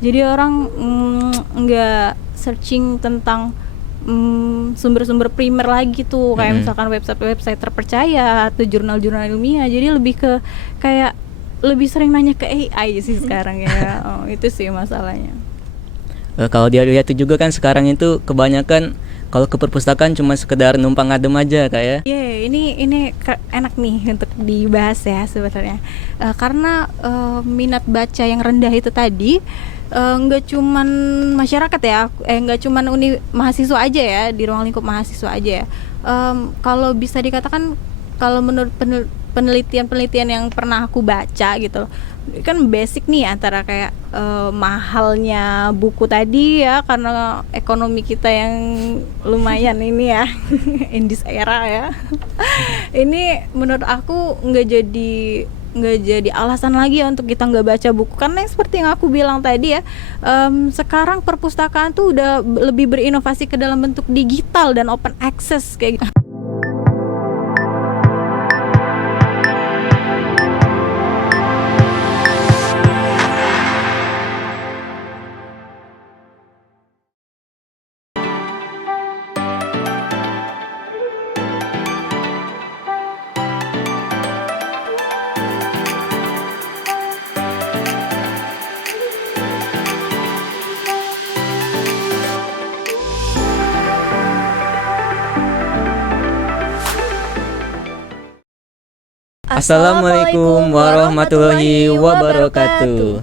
Jadi orang nggak searching tentang sumber-sumber primer lagi tuh, kayak misalkan website terpercaya atau jurnal-jurnal ilmiah. Jadi lebih ke kayak lebih sering nanya ke AI sih sekarang ya. Itu sih masalahnya. Kalau dia lihat itu juga kan sekarang itu kebanyakan kalau ke perpustakaan cuma sekedar numpang ngadem aja kayak. Ini enak nih untuk dibahas ya sebenarnya. Karena minat baca yang rendah itu tadi nggak cuman masyarakat ya, nggak cuman mahasiswa aja ya, di ruang lingkup mahasiswa aja ya. Kalau bisa dikatakan, kalau menurut penelitian yang pernah aku baca gitu, kan basic nih antara kayak mahalnya buku tadi ya, karena ekonomi kita yang lumayan ini ya in this era ya. Ini menurut aku nggak jadi alasan lagi ya untuk kita nggak baca buku, karena seperti yang aku bilang tadi ya, sekarang perpustakaan tuh udah lebih berinovasi ke dalam bentuk digital dan open access kayak gitu. Assalamualaikum warahmatullahi wabarakatuh.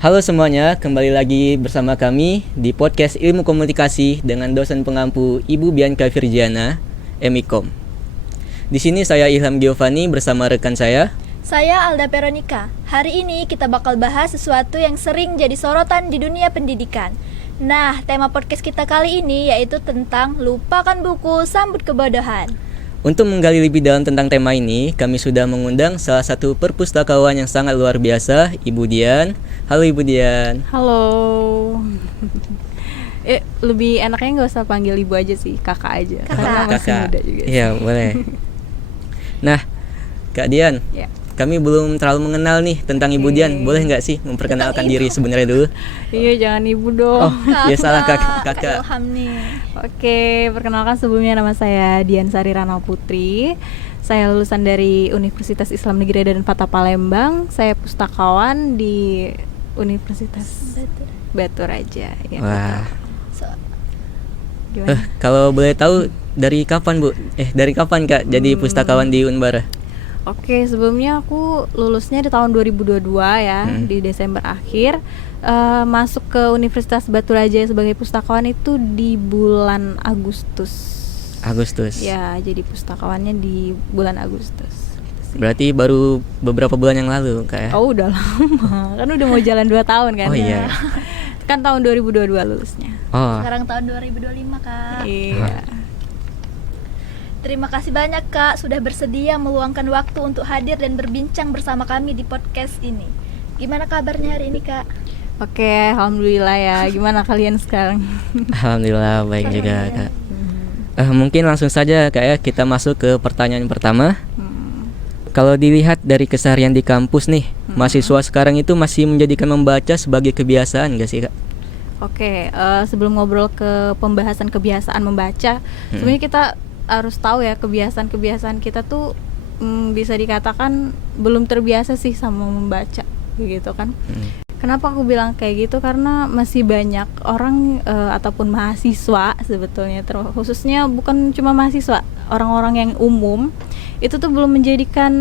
Halo semuanya, kembali lagi bersama kami di podcast Ilmu Komunikasi dengan dosen pengampu Ibu Bianca Virgiana, MIKOM. Di sini saya Ilham Giovanni bersama rekan saya Alda Veronica. Hari ini kita bakal bahas sesuatu yang sering jadi sorotan di dunia pendidikan. Nah, tema podcast kita kali ini yaitu tentang lupakan buku, sambut kebodohan. Untuk menggali lebih dalam tentang tema ini, kami sudah mengundang salah satu perpustakawan yang sangat luar biasa, Ibu Dian. Halo Ibu Dian. Halo. Lebih enaknya nggak usah panggil ibu aja sih, kakak aja. Karena masih muda juga. Iya, boleh. Nah, Kak Dian. Ya. Kami belum terlalu mengenal nih tentang Ibu Dian. Boleh nggak sih memperkenalkan diri sebenarnya dulu? Iya, jangan ibu dong. Ya salah kakak. Ilham nih. Oke, perkenalkan sebelumnya, nama saya Dian Sari Rano Putri. Saya lulusan dari Universitas Islam Negeri dan Fata Palembang. Saya pustakawan di Universitas Batu Raja. Ya, wah. Gimana? Kalau boleh tahu dari kapan Bu? Dari kapan Kak jadi pustakawan di Unbara? Oke, sebelumnya aku lulusnya di tahun 2022 ya, di Desember akhir. Masuk ke Universitas Batu Raja sebagai pustakawan itu di bulan Agustus. Ya, jadi pustakawannya di bulan Agustus. Berarti baru beberapa bulan yang lalu Kak ya? Oh, udah lama. Kan udah mau jalan 2 tahun kan. Oh iya. Kan tahun 2022 lulusnya. Oh. Sekarang tahun 2025, Kak. Iya. Terima kasih banyak Kak sudah bersedia meluangkan waktu untuk hadir dan berbincang bersama kami di podcast ini. Gimana kabarnya hari ini Kak? Oke, alhamdulillah ya. Gimana kalian sekarang? Alhamdulillah baik juga Kak. Mungkin langsung saja Kak ya, kita masuk ke pertanyaan pertama. Kalau dilihat dari keseharian di kampus nih, mahasiswa sekarang itu masih menjadikan membaca sebagai kebiasaan gak sih Kak? Oke, sebelum ngobrol ke pembahasan kebiasaan membaca, sebenarnya kita harus tahu ya, kebiasaan kita tuh bisa dikatakan belum terbiasa sih sama membaca gitu kan. Kenapa aku bilang kayak gitu? Karena masih banyak orang ataupun mahasiswa sebetulnya, khususnya bukan cuma mahasiswa, orang-orang yang umum itu tuh belum menjadikan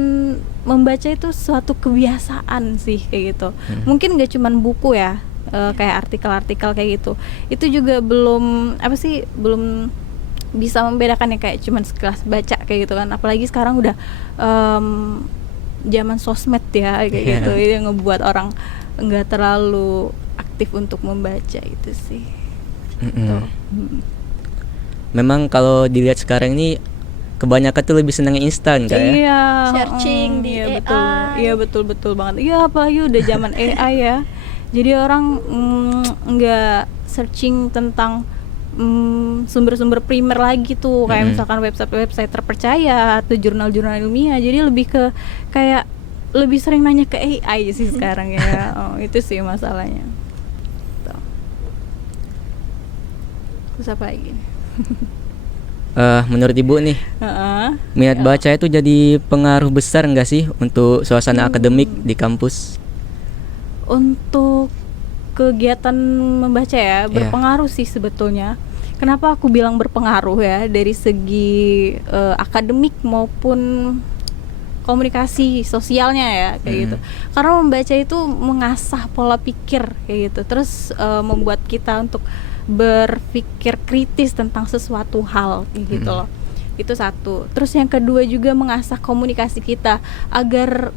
membaca itu suatu kebiasaan sih kayak gitu. Mungkin gak cuma buku ya, kayak artikel-artikel kayak gitu. Itu juga belum bisa membedakan ya, kayak cuman sekelas baca kayak gitu kan. Apalagi sekarang udah zaman sosmed ya kayak gitu, itu yang ngebuat orang nggak terlalu aktif untuk membaca itu sih. Memang kalau dilihat sekarang ini kebanyakan tuh lebih senang instan kayak. Iya. Searching di AI. Iya betul banget. Iya, apalagi udah zaman AI ya. Jadi orang nggak searching tentang sumber-sumber primer lagi tuh, kayak misalkan website terpercaya atau jurnal-jurnal ilmiah. Jadi lebih ke kayak lebih sering nanya ke AI sih sekarang ya. Itu sih masalahnya. Terus apa lagi? Menurut Ibu nih, Heeh. minat baca itu jadi pengaruh besar nggak sih untuk suasana akademik di kampus? Untuk kegiatan membaca ya berpengaruh sih sebetulnya. Kenapa aku bilang berpengaruh ya, dari segi akademik maupun komunikasi sosialnya ya kayak gitu. Karena membaca itu mengasah pola pikir kayak gitu. Terus membuat kita untuk berpikir kritis tentang sesuatu hal kayak gitu loh. Itu satu. Terus yang kedua juga mengasah komunikasi kita agar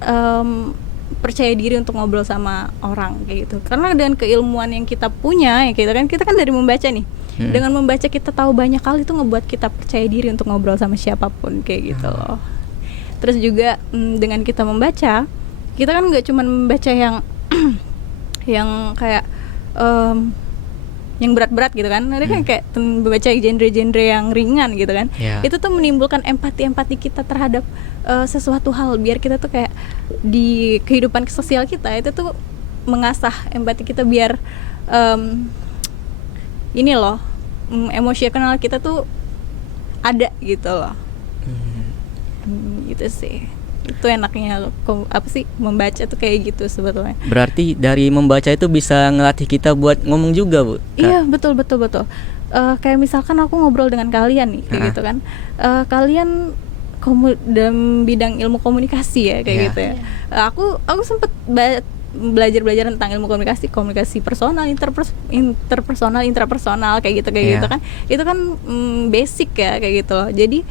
percaya diri untuk ngobrol sama orang kayak gitu. Karena dengan keilmuan yang kita punya ya kita kan dari membaca nih. Dengan membaca kita tahu banyak hal, itu ngebuat kita percaya diri untuk ngobrol sama siapapun kayak gitu loh. Terus juga dengan kita membaca, kita kan nggak cuma membaca yang yang kayak yang berat-berat gitu kan. Ada kan kayak membaca genre-genre yang ringan gitu kan. Itu tuh menimbulkan empati kita terhadap sesuatu hal, biar kita tuh kayak di kehidupan sosial kita itu tuh mengasah empati kita biar ini loh, emosional kita tuh ada gitu loh. Gitu sih. Itu enaknya membaca tuh kayak gitu sebetulnya. Berarti dari membaca itu bisa ngelatih kita buat ngomong juga, Bu? Iya, betul. Kayak misalkan aku ngobrol dengan kalian nih kayak gitu kan. Kalian dalam bidang ilmu komunikasi ya kayak gitu ya. Aku sempet belajar tentang ilmu komunikasi personal, interpersonal, intrapersonal kayak gitu kan. Itu kan basic ya kayak gitu loh. Jadi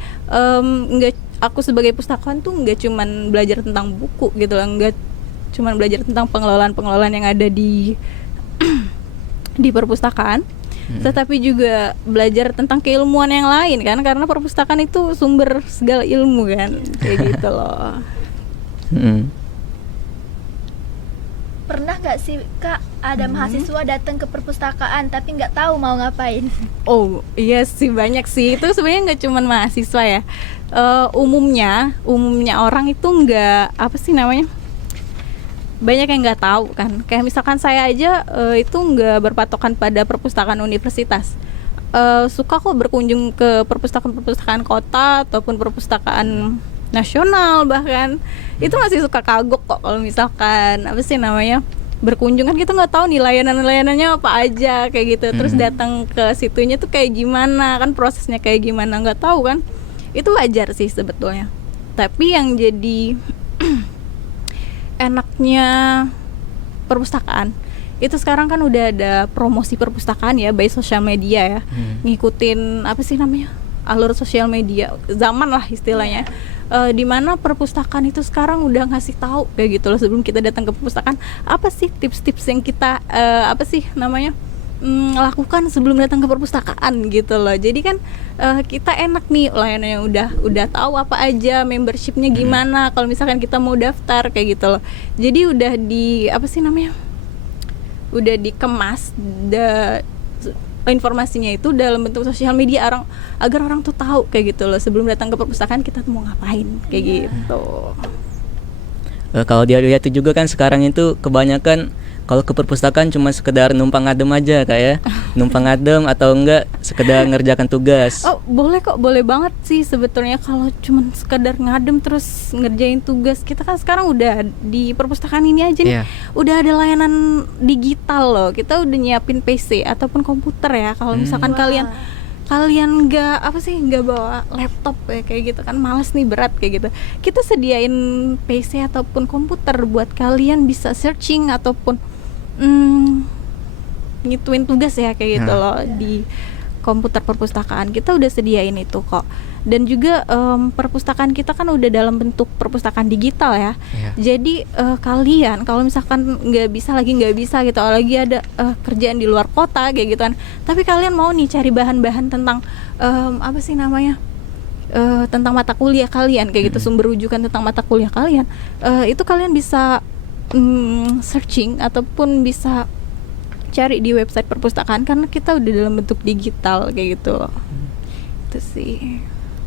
aku sebagai pustakawan tuh nggak cuman belajar tentang buku gitu loh, nggak cuman belajar tentang pengelolaan yang ada di di perpustakaan, tetapi juga belajar tentang keilmuan yang lain kan, karena perpustakaan itu sumber segala ilmu kan kayak gitu loh. Pernah nggak sih Kak ada mahasiswa datang ke perpustakaan tapi nggak tahu mau ngapain? Oh iya sih, banyak sih. Itu sebenarnya nggak cuma mahasiswa ya. Umumnya orang itu nggak banyak yang nggak tahu kan. Kayak misalkan saya aja itu nggak berpatokan pada perpustakaan universitas. Suka kok berkunjung ke perpustakaan kota ataupun perpustakaan nasional, bahkan itu masih suka kagok kok kalau misalkan berkunjung, kan kita nggak tahu nih layanannya apa aja kayak gitu. Terus datang ke situnya tuh kayak gimana, kan prosesnya kayak gimana nggak tahu kan. Itu wajar sih sebetulnya. Tapi yang jadi enaknya perpustakaan itu sekarang kan udah ada promosi perpustakaan ya by sosial media ya. Ngikutin alur sosial media zaman lah istilahnya. Di mana perpustakaan itu sekarang udah ngasih tahu kayak gitu loh, sebelum kita datang ke perpustakaan apa sih tips-tips yang kita lakukan sebelum datang ke perpustakaan gitu loh. Jadi kan kita enak nih layanannya udah tahu apa aja, membershipnya gimana kalau misalkan kita mau daftar kayak gitu loh. Jadi udah dikemas informasinya itu dalam bentuk sosial media agar orang tuh tahu kayak gitu loh, sebelum datang ke perpustakaan kita tuh mau ngapain kayak gitu. Kalau dilihat itu juga kan sekarang itu kebanyakan kalau ke perpustakaan cuma sekedar numpang ngadem aja kayak numpang ngadem atau enggak sekedar ngerjakan tugas. Oh boleh kok, boleh banget sih sebetulnya kalau cuma sekedar ngadem terus ngerjain tugas. Kita kan sekarang udah di perpustakaan ini aja nih, udah ada layanan digital loh. Kita udah nyiapin PC ataupun komputer ya. Kalau misalkan kalian nggak bawa laptop ya kayak gitu kan, malas nih, berat kayak gitu, kita sediain PC ataupun komputer buat kalian bisa searching ataupun ngituin tugas ya kayak gitu loh. Di komputer perpustakaan kita udah sediain itu kok. Dan juga perpustakaan kita kan udah dalam bentuk perpustakaan digital ya. Jadi kalian kalau misalkan nggak bisa gitu, lagi ada kerjaan di luar kota kayak gitu kan, tapi kalian mau nih cari bahan-bahan tentang tentang mata kuliah kalian kayak gitu, sumber rujukan tentang mata kuliah kalian, itu kalian bisa searching ataupun bisa cari di website perpustakaan karena kita udah dalam bentuk digital kayak gitu loh. Itu sih.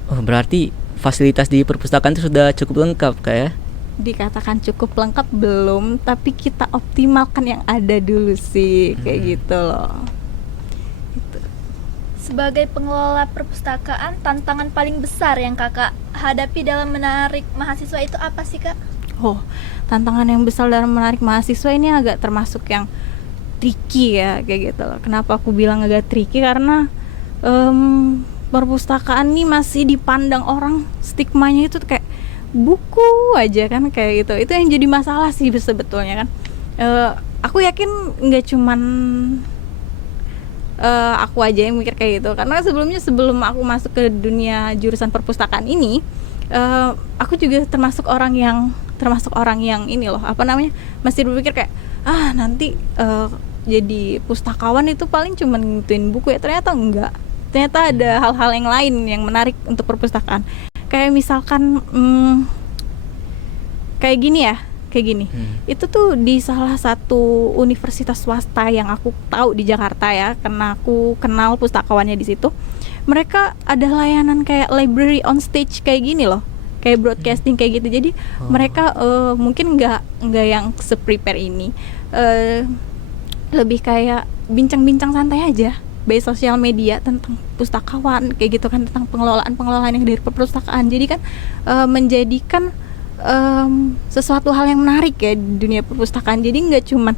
Oh, berarti fasilitas di perpustakaan itu sudah cukup lengkap kayak? Dikatakan cukup lengkap belum, tapi kita optimalkan yang ada dulu sih kayak gitu loh. Itu. Sebagai pengelola perpustakaan, tantangan paling besar yang kakak hadapi dalam menarik mahasiswa itu apa sih kak? Oh, tantangan yang besar dalam menarik mahasiswa ini agak termasuk yang tricky ya, kayak gitu loh. Kenapa aku bilang agak tricky? Karena perpustakaan ini masih dipandang orang, stigmanya itu kayak buku aja kan, kayak gitu. Itu yang jadi masalah sih sebetulnya kan. Aku yakin nggak cuman aku aja yang mikir kayak gitu, karena sebelum aku masuk ke dunia jurusan perpustakaan ini, aku juga termasuk orang yang ini loh, apa namanya, masih berpikir kayak nanti jadi pustakawan itu paling cuma ngituin buku ya. Ternyata enggak, ternyata ada hal-hal yang lain yang menarik untuk perpustakaan. Kayak misalkan kayak gini. Itu tuh di salah satu universitas swasta yang aku tahu di Jakarta ya, karena aku kenal pustakawannya di situ. Mereka ada layanan kayak library on stage kayak gini loh, kayak broadcasting kayak gitu. Jadi mereka mungkin nggak yang se-prepare ini, lebih kayak bincang-bincang santai aja by sosial media tentang pustakawan kayak gitu kan, tentang pengelolaan yang dari perpustakaan. Jadi kan menjadikan sesuatu hal yang menarik ya di dunia perpustakaan. Jadi nggak cuman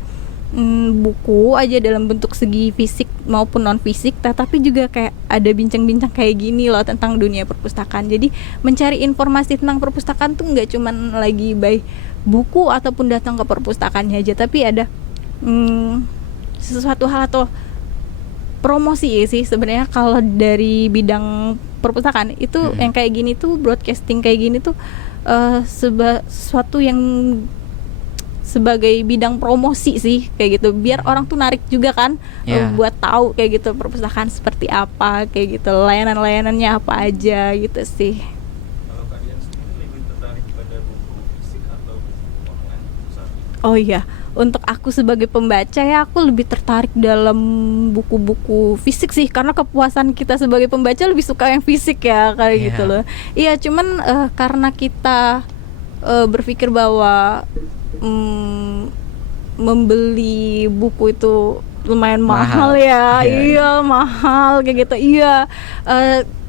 buku aja dalam bentuk segi fisik maupun non fisik, tapi juga kayak ada bincang-bincang kayak gini loh tentang dunia perpustakaan. Jadi mencari informasi tentang perpustakaan tuh nggak cuman lagi by buku ataupun datang ke perpustakaannya aja, tapi ada sesuatu hal atau promosi sih sebenarnya. Kalau dari bidang perpustakaan itu yang kayak gini tuh, broadcasting kayak gini tuh sesuatu yang sebagai bidang promosi sih kayak gitu, biar orang tuh narik juga kan, buat tahu kayak gitu perpustakaan seperti apa, kayak gitu layanan-layanannya apa aja gitu sih. Kalau kalian sendiri lebih tertarik pada buku fisik atau buku online saat ini? Oh iya, untuk aku sebagai pembaca ya, aku lebih tertarik dalam buku-buku fisik sih, karena kepuasan kita sebagai pembaca lebih suka yang fisik ya, kayak gitu loh. Iya, cuman karena kita berpikir bahwa membeli buku itu lumayan mahal ya. Iya, mahal kayak gitu. Iya,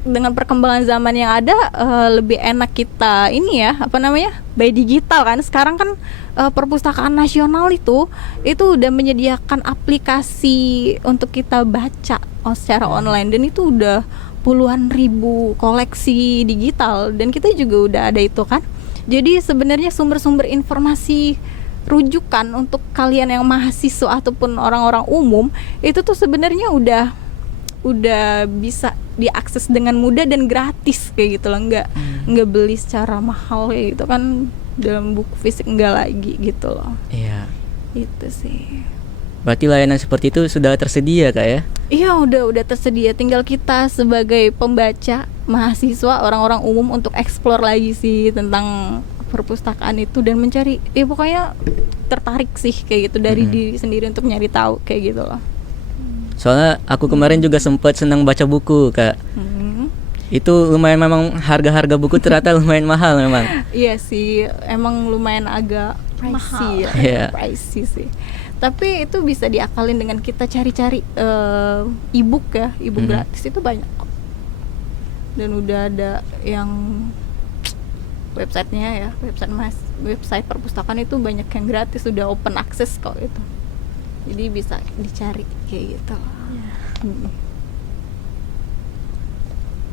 dengan perkembangan zaman yang ada, lebih enak kita ini ya, apa namanya, by digital kan. Sekarang kan perpustakaan nasional itu udah menyediakan aplikasi untuk kita baca secara online, dan itu udah puluhan ribu koleksi digital, dan kita juga udah ada itu kan. Jadi sebenarnya sumber-sumber informasi rujukan untuk kalian yang mahasiswa ataupun orang-orang umum itu tuh sebenarnya udah bisa diakses dengan mudah dan gratis kayak gitu loh, nggak beli secara mahal kayak gitu kan. Dalam buku fisik enggak lagi gitu loh. Iya. Itu sih. Berarti layanan seperti itu sudah tersedia kak ya? Iya, udah tersedia. Tinggal kita sebagai pembaca, mahasiswa, orang-orang umum untuk explore lagi sih tentang perpustakaan itu dan mencari, pokoknya tertarik sih kayak gitu dari diri sendiri untuk nyari tahu kayak gitu loh. Soalnya aku kemarin juga sempat senang baca buku kak. Itu lumayan, memang harga-harga buku ternyata lumayan mahal memang. Iya sih, emang lumayan agak pricey ya, pricey sih. Tapi itu bisa diakalin dengan kita cari-cari e-book ya, e-book gratis itu banyak kok. Dan udah ada yang websitenya ya, website perpustakaan itu banyak yang gratis, udah open access kok itu. Jadi bisa dicari kayak gitu.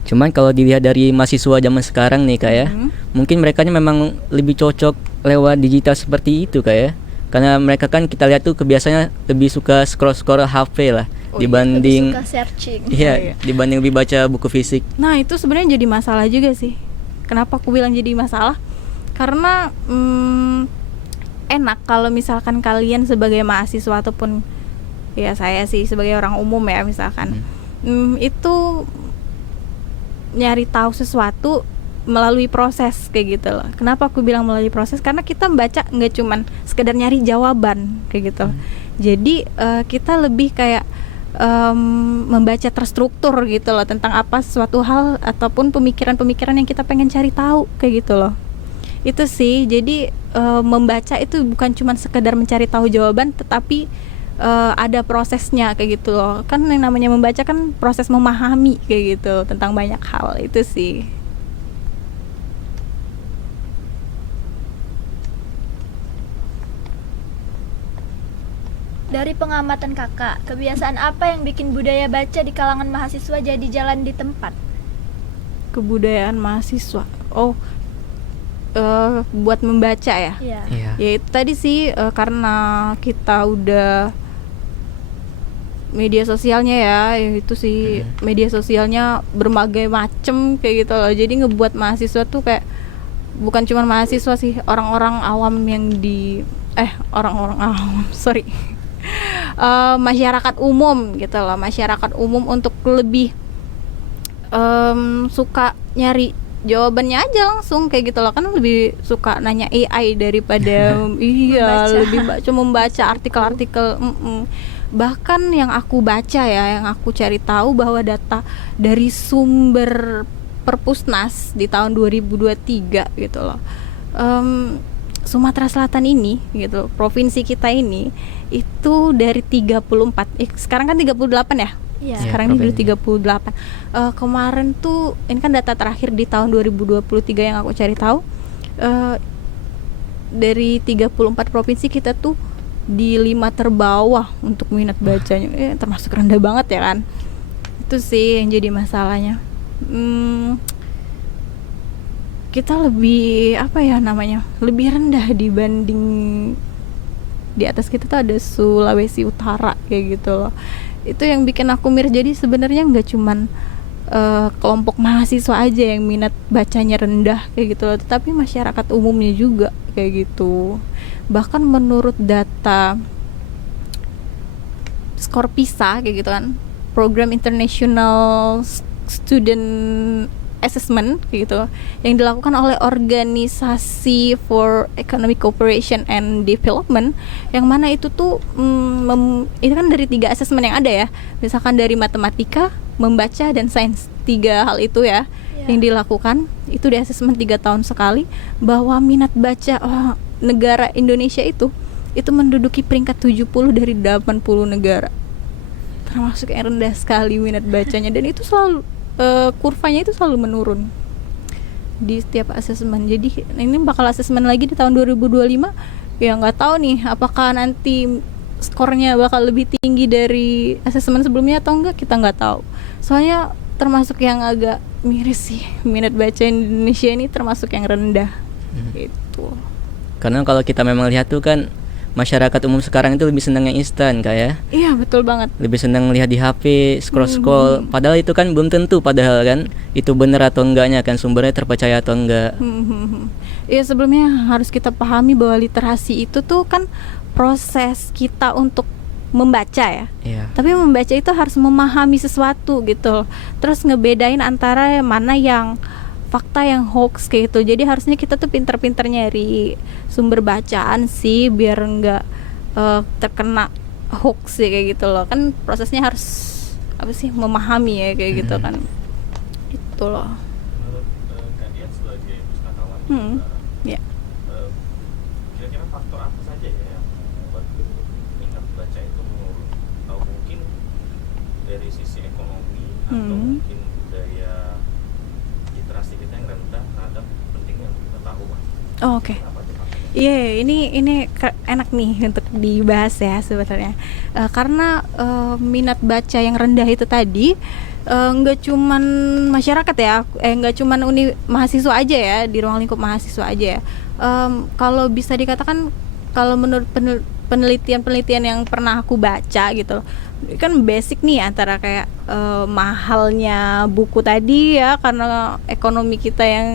Cuman kalau dilihat dari mahasiswa zaman sekarang nih kak ya, mungkin mereka memang lebih cocok lewat digital seperti itu kak ya. Karena mereka kan kita lihat tuh kebiasaannya lebih suka scroll HP lah, dibanding lebih suka searching. Iya, dibanding lebih baca buku fisik. Nah itu sebenarnya jadi masalah juga sih. Kenapa aku bilang jadi masalah? Karena enak kalau misalkan kalian sebagai mahasiswa ataupun ya saya sih sebagai orang umum ya misalkan, itu nyari tahu sesuatu melalui proses kayak gitu loh. Kenapa aku bilang melalui proses? Karena kita membaca nggak cuman sekedar nyari jawaban kayak gitu. Jadi kita lebih kayak membaca terstruktur gitu loh tentang apa suatu hal ataupun pemikiran-pemikiran yang kita pengen cari tahu kayak gitu loh. Itu sih. Jadi membaca itu bukan cuman sekedar mencari tahu jawaban, tetapi ada prosesnya kayak gitu loh. Kan yang namanya membaca kan proses memahami kayak gitu tentang banyak hal itu sih. Dari pengamatan kakak, kebiasaan apa yang bikin budaya baca di kalangan mahasiswa jadi jalan di tempat? Kebudayaan mahasiswa. Buat membaca ya. Iya. Iya. Ya itu tadi sih karena kita udah media sosialnya ya itu sih media sosialnya berbagai macem kayak gitu loh. Jadi ngebuat mahasiswa tuh kayak bukan cuma mahasiswa sih, orang-orang awam yang orang-orang awam, sorry. Masyarakat umum gitu loh, masyarakat umum untuk lebih suka nyari jawabannya aja langsung kayak gitu loh, kan lebih suka nanya AI daripada lebih membaca artikel-artikel. Bahkan yang aku baca ya, yang aku cari tahu bahwa data dari sumber Perpusnas di tahun 2023 gitu loh, Sumatera Selatan ini gitu, provinsi kita ini itu dari 34, sekarang kan 38 ya? Iya. Sekarang ini dulu 38. Kemarin tuh ini kan data terakhir di tahun 2023 yang aku cari tahu, dari 34 provinsi kita tuh di 5 terbawah untuk minat bacanya. Termasuk rendah banget ya kan. Itu sih yang jadi masalahnya. Kita lebih lebih rendah dibanding di atas kita tuh ada Sulawesi Utara kayak gitu loh. Itu yang bikin aku miris. Jadi sebenarnya nggak cuman kelompok mahasiswa aja yang minat bacanya rendah kayak gitu loh, tetapi masyarakat umumnya juga kayak gitu. Bahkan menurut data skor PISA kayak gitu kan, Program International Student Assessment kayak gitu, yang dilakukan oleh Organisasi for Economic Cooperation and Development, yang mana itu tuh itu kan dari 3 asesmen yang ada ya, misalkan dari matematika, membaca, dan sains. 3 hal itu ya yang dilakukan, itu di asesmen 3 tahun sekali, bahwa minat baca negara Indonesia itu menduduki peringkat 70 dari 80 negara, termasuk yang rendah sekali minat bacanya. Dan itu selalu kurvanya itu selalu menurun di setiap asesmen. Jadi ini bakal asesmen lagi di tahun 2025, ya nggak tahu nih apakah nanti skornya bakal lebih tinggi dari asesmen sebelumnya atau enggak, kita nggak tahu. Soalnya termasuk yang agak miris sih, minat baca Indonesia ini termasuk yang rendah gitu. Karena kalau kita memang lihat tuh kan, masyarakat umum sekarang itu lebih senang yang instan kayak. Iya, betul banget. Lebih senang lihat di HP, scroll. Padahal itu kan belum tentu, padahal kan itu benar atau enggaknya kan, sumbernya terpercaya atau enggak. Iya, sebelumnya harus kita pahami bahwa literasi itu tuh kan proses kita untuk membaca ya. Iya. Tapi membaca itu harus memahami sesuatu gitu. Terus ngebedain antara mana yang fakta, yang hoax kayak gitu. Jadi harusnya kita tuh pinter-pinter nyari sumber bacaan sih, biar nggak terkena hoax sih kayak gitu loh. Kan prosesnya harus memahami ya kayak gitu kan. Itu loh. Menurut Kak Dian sebagai pustakawan Ya. kira-kira faktor apa saja ya yang membuat minat baca itu menurun? Atau mungkin dari sisi ekonomi, atau mungkin budaya literasi kita yang rendah terhadap pentingnya pengetahuan. Oke. Apa tuh faktornya? Iya, ini enak nih untuk dibahas ya sebenarnya. Karena minat baca yang rendah itu tadi nggak cuman masyarakat ya, nggak cuman mahasiswa aja ya, di ruang lingkup mahasiswa aja ya. Kalau bisa dikatakan, kalau menurut penelitian yang pernah aku baca gitu, kan basic nih antara kayak mahalnya buku tadi ya, karena ekonomi kita yang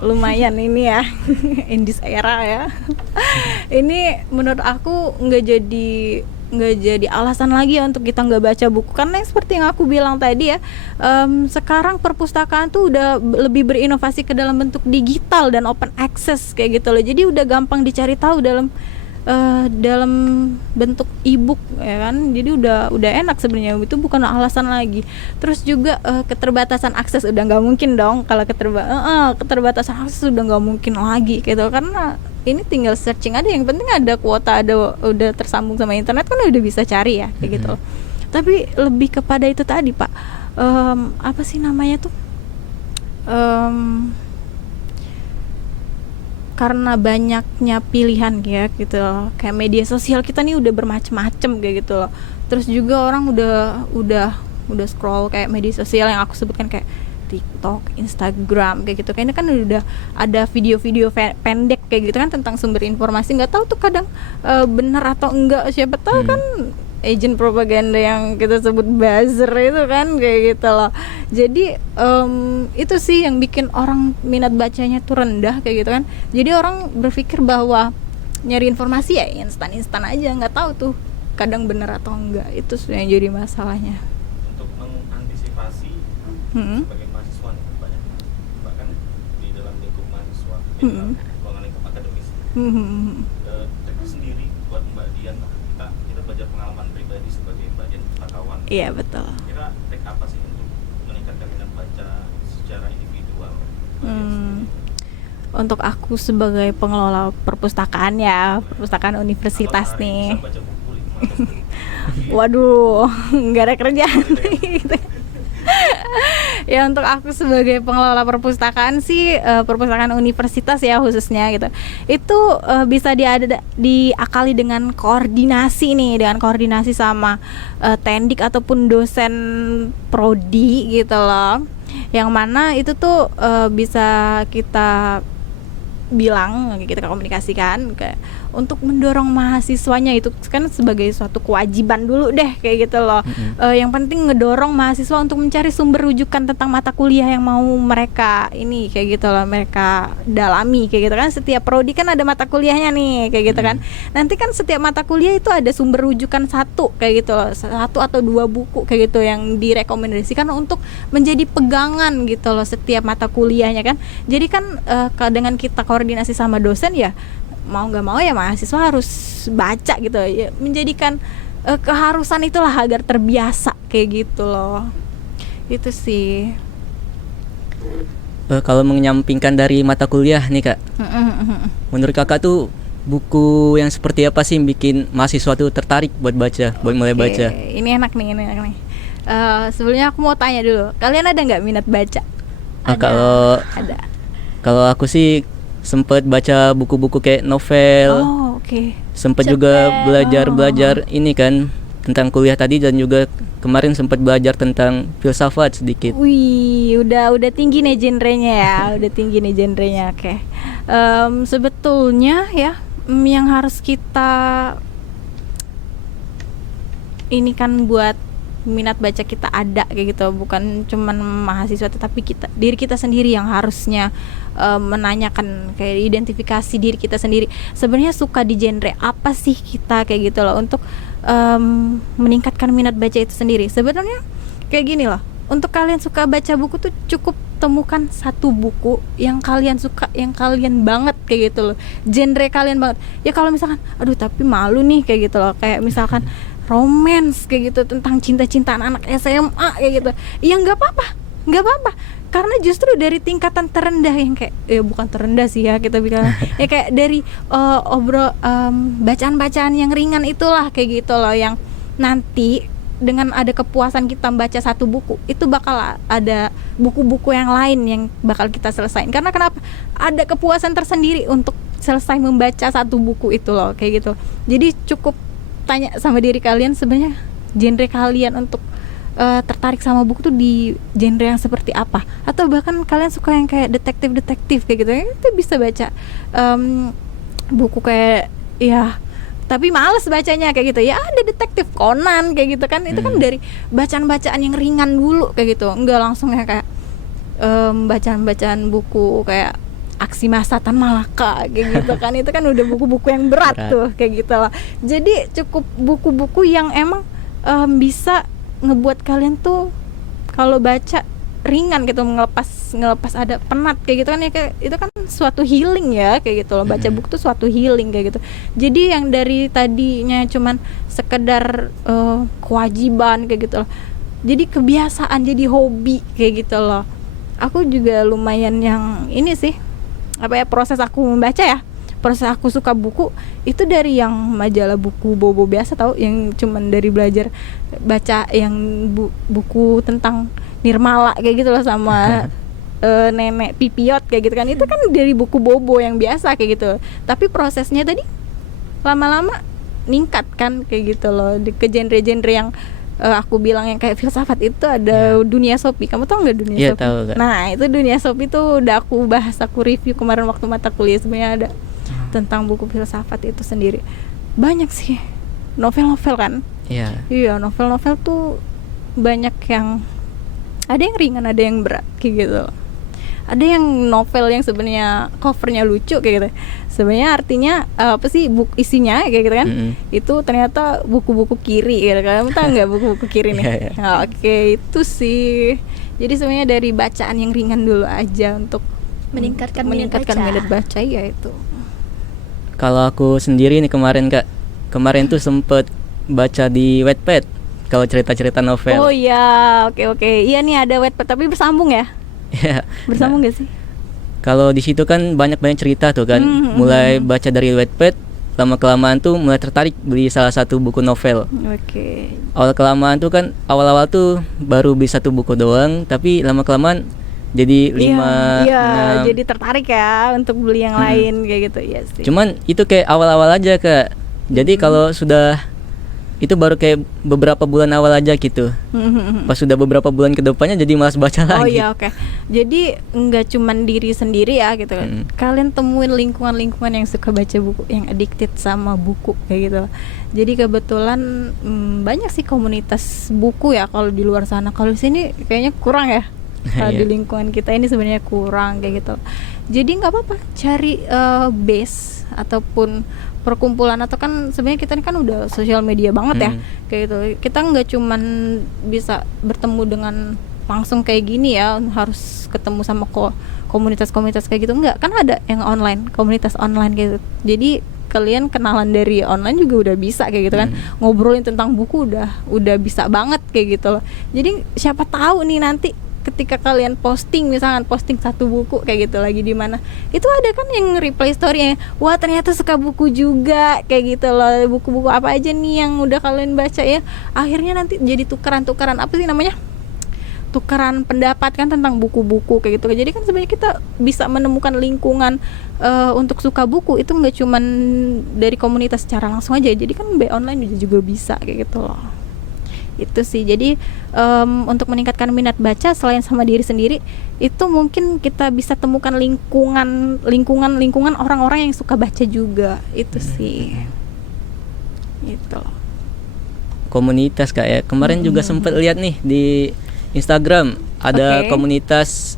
lumayan ini ya in this era ya. Ini menurut aku nggak jadi alasan lagi ya untuk kita nggak baca buku, karena seperti yang aku bilang tadi ya, sekarang perpustakaan tuh udah lebih berinovasi ke dalam bentuk digital dan open access kayak gitu loh. Jadi udah gampang dicari tahu dalam bentuk e-book ya kan. Jadi udah enak sebenarnya, itu bukan alasan lagi. Terus juga keterbatasan akses udah nggak mungkin dong. Kalau keterbatasan akses udah nggak mungkin lagi gitu, karena ini tinggal searching aja, yang penting ada kuota, ada udah tersambung sama internet kan udah bisa cari ya kayak gitu loh. Tapi lebih kepada itu tadi Pak, apa sih namanya tuh, karena banyaknya pilihan ya gitu loh. Kayak media sosial kita nih udah bermacam-macam kayak gitu loh. Terus juga orang udah scroll kayak media sosial yang aku sebutkan kayak TikTok, Instagram kayak gitu. Kayaknya kan udah ada video-video pendek kayak gitu kan tentang sumber informasi. Nggak tahu tuh kadang benar atau enggak. Siapa tahu kan agent propaganda yang kita sebut buzzer itu kan kayak gitu loh. Jadi itu sih yang bikin orang minat bacanya tuh rendah kayak gitu kan. Jadi orang berpikir bahwa nyari informasi ya instan aja, nggak tahu tuh kadang benar atau enggak. Itu yang jadi masalahnya. Untuk mengantisipasi sebagai mahasiswa nih, banyak bahkan di dalam lingkup mahasiswa, di dalam ruangan lingkup akademis, trik sendiri buat Mbak Dian, kita belajar pengalaman pribadi sebagai Mbak Dian pustakawan. Iya betul. Kira trik apa sih untuk meningkatkan minat baca secara individual? Untuk aku sebagai pengelola perpustakaan ya, perpustakaan universitas Kalau nih. bisa baca buku 15 Waduh, nggak ada kerjaan gitu. Ya untuk aku sebagai pengelola perpustakaan sih, perpustakaan universitas ya khususnya gitu, itu bisa diakali dengan koordinasi sama tendik ataupun dosen prodi gitu loh, yang mana itu tuh bisa kita bilang, kita komunikasikan untuk mendorong mahasiswanya, itu kan sebagai suatu kewajiban dulu deh kayak gitu loh. Yang penting ngedorong mahasiswa untuk mencari sumber rujukan tentang mata kuliah yang mau mereka ini kayak gitu loh, mereka dalami kayak gitu kan. Setiap prodi kan ada mata kuliahnya nih kayak gitu kan. Nanti kan setiap mata kuliah itu ada sumber rujukan satu kayak gitu loh, 1 atau 2 buku kayak gitu yang direkomendasikan untuk menjadi pegangan gitu loh setiap mata kuliahnya kan. Jadi kan dengan kita koordinasi sama dosen ya mau nggak mau ya mahasiswa harus baca gitu ya, menjadikan keharusan itulah agar terbiasa kayak gitu loh. Itu sih. Kalau menyampingkan dari mata kuliah nih Kak, menurut Kakak tuh buku yang seperti apa sih yang bikin mahasiswa tuh tertarik buat mulai baca? Ini enak nih. Sebelumnya aku mau tanya dulu, kalian ada nggak minat baca? Ada. Kalau aku sih sempat baca buku-buku kayak novel. Oh, oke. Sempat juga belajar ini kan tentang kuliah tadi, dan juga kemarin sempat belajar tentang filsafat sedikit. Wih, udah tinggi nih genrenya ya. Udah tinggi nih genrenya. Oke. Sebetulnya ya yang harus kita ini kan buat minat baca kita ada kayak gitu, bukan cuman mahasiswa tetapi diri kita sendiri yang harusnya menanyakan kayak identifikasi diri kita sendiri, sebenarnya suka di genre apa sih kita kayak gitu loh, untuk meningkatkan minat baca itu sendiri. Sebenarnya kayak gini loh, untuk kalian suka baca buku tuh cukup temukan satu buku yang kalian suka, yang kalian banget kayak gitu loh, genre kalian banget. Ya kalau misalkan aduh tapi malu nih kayak gitu loh, kayak misalkan romance kayak gitu, tentang cinta-cintaan anak SMA kayak gitu, ya nggak apa-apa, karena justru dari tingkatan terendah yang kayak bukan terendah sih ya kita bilang ya kayak dari bacaan-bacaan yang ringan itulah kayak gitu loh, yang nanti dengan ada kepuasan kita membaca satu buku itu bakal ada buku-buku yang lain yang bakal kita selesain. Karena kenapa? Ada kepuasan tersendiri untuk selesai membaca satu buku itu loh kayak gitu. Jadi cukup tanya sama diri kalian, sebenarnya genre kalian untuk tertarik sama buku tuh di genre yang seperti apa, atau bahkan kalian suka yang kayak detektif kayak gitu, itu bisa baca buku kayak ya tapi males bacanya kayak gitu ya, ada detektif Conan kayak gitu kan. Itu kan dari bacaan-bacaan yang ringan dulu kayak gitu, enggak langsung ya kayak bacaan-bacaan buku kayak Aksi Masa Tan Malaka kayak gitu kan. Itu kan udah buku-buku yang berat tuh kayak gitu lah. Jadi cukup buku-buku yang emang bisa ngebuat kalian tuh kalau baca ringan gitu, ngelepas ada penat kayak gitu kan ya, kayak itu kan suatu healing ya kayak gitu loh. Baca buku tuh suatu healing kayak gitu. Jadi yang dari tadinya cuman sekedar kewajiban kayak gitu loh, jadi kebiasaan, jadi hobi kayak gitu loh. Aku juga lumayan yang ini sih, apa ya, proses aku membaca ya, proses aku suka buku itu dari yang majalah buku bobo biasa tahu, yang cuman dari belajar baca yang buku tentang Nirmala kayak gitu loh, sama nenek Pipiot kayak gitu kan, itu kan dari buku bobo yang biasa kayak gitu. Tapi prosesnya tadi lama-lama ningkat kan kayak gitu loh, ke genre-genre yang aku bilang yang kayak filsafat itu ada Dunia Sopi. Kamu tahu nggak Dunia Sopi? Tahu, Kak. Nah itu Dunia Sopi tuh udah aku bahas, aku review kemarin waktu mata kuliah. Sebenarnya ada tentang buku filsafat itu sendiri. Banyak sih novel-novel kan. Iya novel-novel tuh banyak yang ada yang ringan, ada yang berat kayak gitu. Ada yang novel yang sebenarnya covernya lucu kayak gitu, sebenarnya artinya apa sih isinya kayak gitu kan. Itu ternyata buku-buku kiri gitu kan. Kamu tahu nggak buku-buku kiri nih? Oke, itu sih. Jadi sebenarnya dari bacaan yang ringan dulu aja untuk meningkatkan minat baca ya itu. Kalau aku sendiri nih kemarin tuh sempet baca di Wattpad kalau cerita-cerita novel. Oh iya, oke. Iya nih ada Wattpad tapi bersambung ya? Ya. Bersambung gak sih? Kalau di situ kan banyak cerita tuh kan. Mulai baca dari Wattpad, lama-kelamaan tuh mulai tertarik beli salah satu buku novel. Oke. Awal-kelamaan tuh kan awal-awal tuh baru beli satu buku doang, tapi lama-kelamaan jadi 5, 6. Jadi tertarik ya untuk beli yang lain kayak gitu ya sih. Cuman itu kayak awal-awal aja, Kak. Jadi kalau sudah itu baru kayak beberapa bulan awal aja gitu. Pas sudah beberapa bulan ke depannya jadi malas baca lagi. Oh iya, oke. Jadi nggak cuman diri sendiri ya gitu kan. Kalian temuin lingkungan-lingkungan yang suka baca buku, yang addicted sama buku kayak gitu. Jadi kebetulan banyak sih komunitas buku ya kalau di luar sana. Kalau di sini kayaknya kurang ya. Kalau di lingkungan kita ini sebenarnya kurang kayak gitu. Jadi nggak apa-apa cari base ataupun perkumpulan, atau kan sebenarnya kita ini kan udah sosial media banget ya kayak gitu. Kita nggak cuman bisa bertemu dengan langsung kayak gini ya, harus ketemu sama komunitas-komunitas kayak gitu, enggak kan ada yang online, komunitas online kayak gitu. Jadi kalian kenalan dari online juga udah bisa kayak gitu kan, ngobrolin tentang buku udah bisa banget kayak gitu loh. Jadi siapa tahu nih nanti ketika kalian posting, misalkan posting satu buku kayak gitu lagi di mana, itu ada kan yang reply story-nya, wah ternyata suka buku juga kayak gitu loh, buku-buku apa aja nih yang udah kalian baca ya. Akhirnya nanti jadi tukeran apa sih namanya, tukeran pendapat kan tentang buku-buku kayak gitu. Jadi kan sebenarnya kita bisa menemukan lingkungan untuk suka buku itu nggak cuman dari komunitas secara langsung aja, jadi kan online juga bisa kayak gitu loh. Itu sih. Jadi untuk meningkatkan minat baca selain sama diri sendiri, itu mungkin kita bisa temukan lingkungan orang-orang yang suka baca juga. Itu sih. Itu. Komunitas Kak ya. Kemarin juga sempat lihat nih di Instagram ada komunitas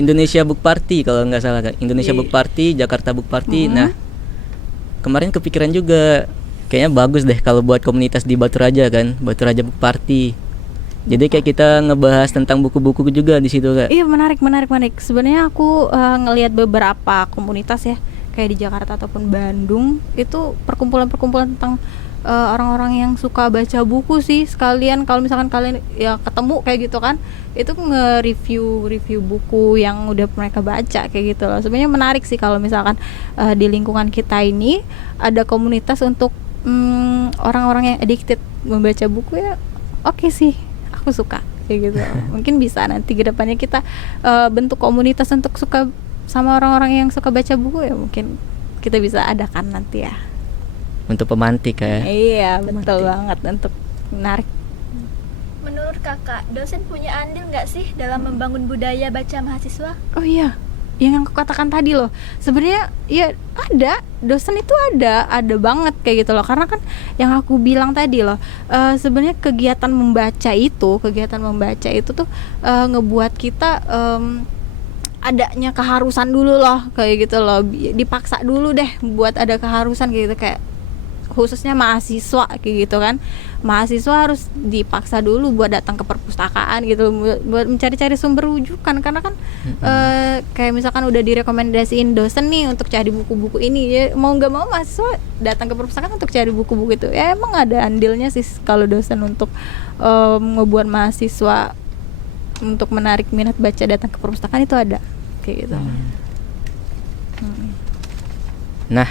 Indonesia Book Party kalau nggak salah Kak. Indonesia Book Party, Jakarta Book Party. Nah, kemarin kepikiran juga kayaknya bagus deh kalau buat komunitas di Batu Raja kan, Batu Raja Book Party. Jadi kayak kita ngebahas tentang buku-buku juga di situ Kak. Iya menarik. Sebenarnya aku ngelihat beberapa komunitas ya, kayak di Jakarta ataupun Bandung, itu perkumpulan tentang orang-orang yang suka baca buku sih. Sekalian kalau misalkan kalian ya ketemu kayak gitu kan, itu nge-review buku yang udah mereka baca kayak gitu loh. Sebenarnya menarik sih kalau misalkan di lingkungan kita ini ada komunitas untuk orang-orang yang addicted membaca buku ya. Oke sih, aku suka kayak gitu. Mungkin bisa nanti ke depannya kita bentuk komunitas untuk suka sama orang-orang yang suka baca buku ya, mungkin kita bisa adakan nanti ya. Untuk pemantik ya. Iya, betul banget, untuk menarik. Menurut kakak, dosen punya andil nggak sih dalam membangun budaya baca mahasiswa? Oh iya, yang aku katakan tadi loh, sebenarnya ya ada, dosen itu ada banget kayak gitu loh. Karena kan yang aku bilang tadi loh, sebenarnya kegiatan membaca itu tuh ngebuat kita adanya keharusan dulu loh kayak gitu loh, dipaksa dulu deh buat ada keharusan kayak gitu, kayak khususnya mahasiswa kayak gitu kan. Mahasiswa harus dipaksa dulu buat datang ke perpustakaan gitu, buat mencari-cari sumber rujukan. Karena kan kayak misalkan udah direkomendasiin dosen nih untuk cari buku-buku ini, ya mau nggak mau mahasiswa datang ke perpustakaan untuk cari buku-buku itu. Ya emang ada andilnya sih kalau dosen untuk ngebuat mahasiswa untuk menarik minat baca datang ke perpustakaan, itu ada kayak gitu. Nah,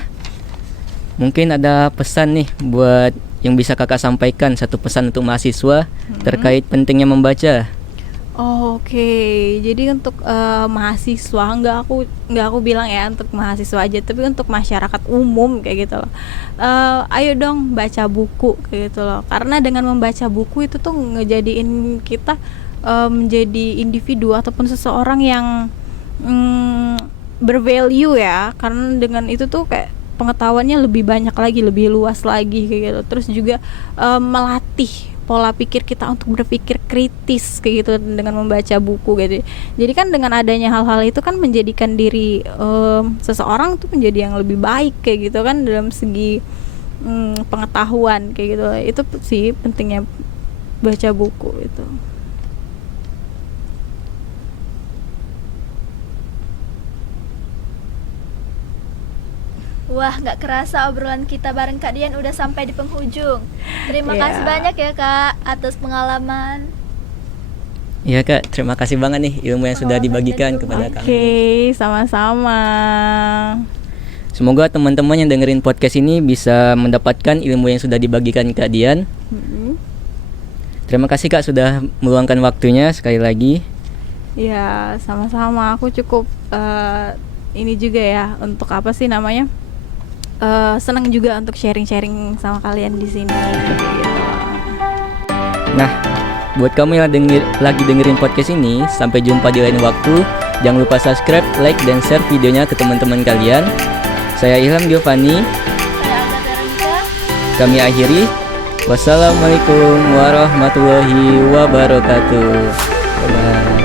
mungkin ada pesan nih buat yang bisa kakak sampaikan, satu pesan untuk mahasiswa terkait pentingnya membaca. Oh, oke. Jadi untuk mahasiswa nggak aku bilang ya untuk mahasiswa aja, tapi untuk masyarakat umum kayak gitu loh. Ayo dong baca buku kayak gitu loh. Karena dengan membaca buku itu tuh ngejadiin kita menjadi individu ataupun seseorang yang bervalue ya. Karena dengan itu tuh kayak pengetahuannya lebih banyak lagi, lebih luas lagi kayak gitu. Terus juga melatih pola pikir kita untuk berpikir kritis kayak gitu dengan membaca buku gitu. Jadi kan dengan adanya hal-hal itu kan menjadikan diri seseorang tuh menjadi yang lebih baik kayak gitu kan dalam segi pengetahuan kayak gitu. Itu sih pentingnya baca buku itu. Wah, nggak kerasa obrolan kita bareng Kak Dian udah sampai di penghujung. Terima Iya. kasih banyak ya Kak atas pengalaman. Iya Kak, terima kasih banget nih ilmu yang sudah dibagikan kepada Oke, kami. sama-sama. Semoga teman-teman yang dengerin podcast ini bisa mendapatkan ilmu yang sudah dibagikan Kak Dian. Terima kasih Kak sudah meluangkan waktunya sekali lagi. Ya, sama-sama. Aku cukup ini juga ya, untuk apa sih namanya? Senang juga untuk sharing-sharing sama kalian di sini. Gitu. Nah, buat kamu yang lagi dengerin podcast ini, sampai jumpa di lain waktu. Jangan lupa subscribe, like, dan share videonya ke teman-teman kalian. Saya Ilham Giovanni. Saya Alda Veronica. Kami akhiri. Wassalamualaikum warahmatullahi wabarakatuh. Bye-bye.